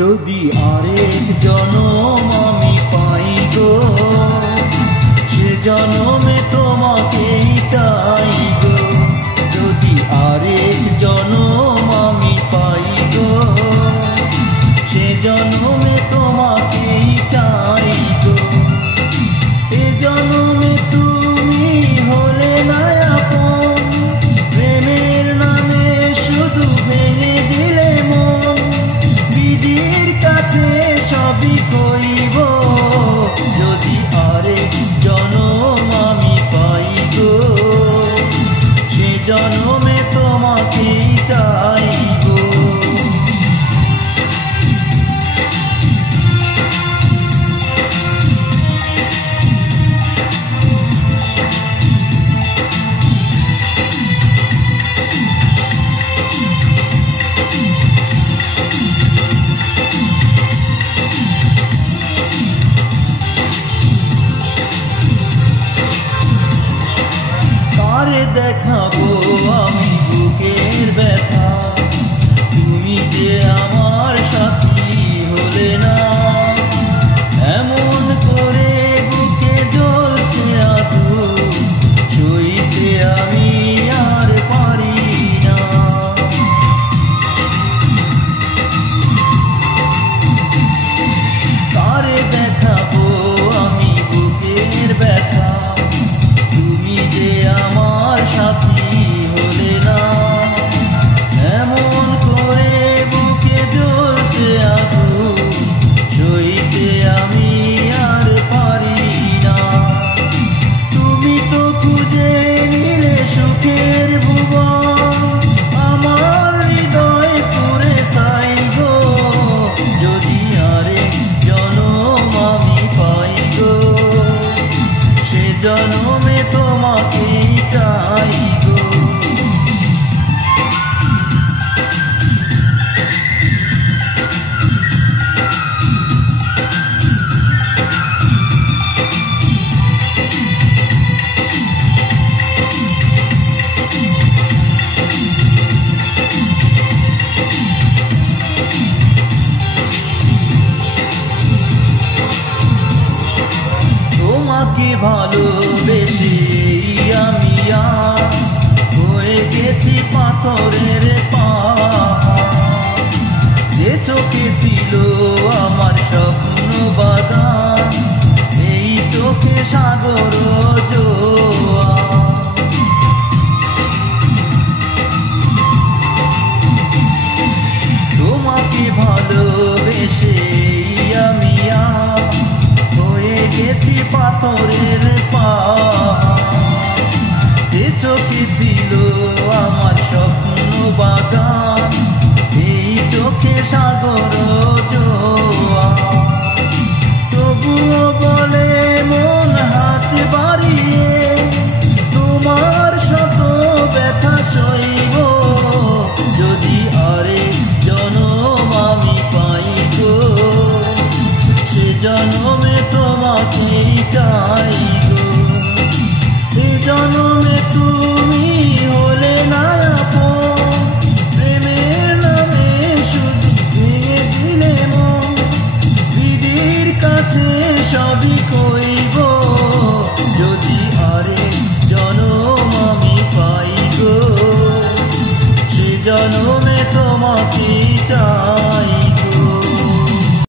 যদি আরেক জনম আমি পাই গো, সে জনমে তোমাকেই চাই গো। যদি আরেক জনম আমি পাই গো, সে জনমে তোমাকেই চাই গো। এ জনমে তুমি হলে না আপন, প্রেমের নামে শুধু ভেঙে দিলে মন। বিধির কাছে সবই কইব, যদি আরেক জনম আমি পাই গো, সে জনমে তোমাকেই চাই গো। কারে দেখাবো আমি বুকের ব্যথা, তুমি যে আমার সাথী হলে না। এমন করে বুকে জ্বলছে আগুন, সইতে আমি আর পারি না। কারে দেখাবো আমি বুকের ব্যথা, তুমি যে আমার সাথী হলে না। এমন করে বুকে জ্বলছে আগুন, সইতে আমি আর পারি না। তুমি তো খুঁজে নিলে সুখের ভুবন, আমার হৃদয় পুরে চাই গো। যদি আরেক জনম আমি পাই গো, সে জনমে তোমাকেই চাই গো। তোমাকে ভালোবেসে আমি হয়ে গেছি পাথরের পাহাড়। যে চোখে ছিল আমার স্বপ্ন বাগান, এই চোখে সাগর জোয়ার। তোমাকে ভালোবেসে আমি হয়ে গেছি পাথরের পাহাড়। যে চোখে ছিল আমার স্বপ্ন বাগান, এই চোখে সাগর জোয়ার। তবুও বলে মন হাত বাড়িয়ে, তোমার শত ব্যথা সইব। যদি আরেক জনম আমি পাই গো, সে জনমে তোমাকেই চাই গো। এ জনমে তুমি হলে না আপন, প্রেমের নামে শুধু ভেঙে দিলে মন। বিধির কাছে সবই কইব, যদি আরেক জনম আমি পাই গো, সে জনমে তোমাকেই চাই।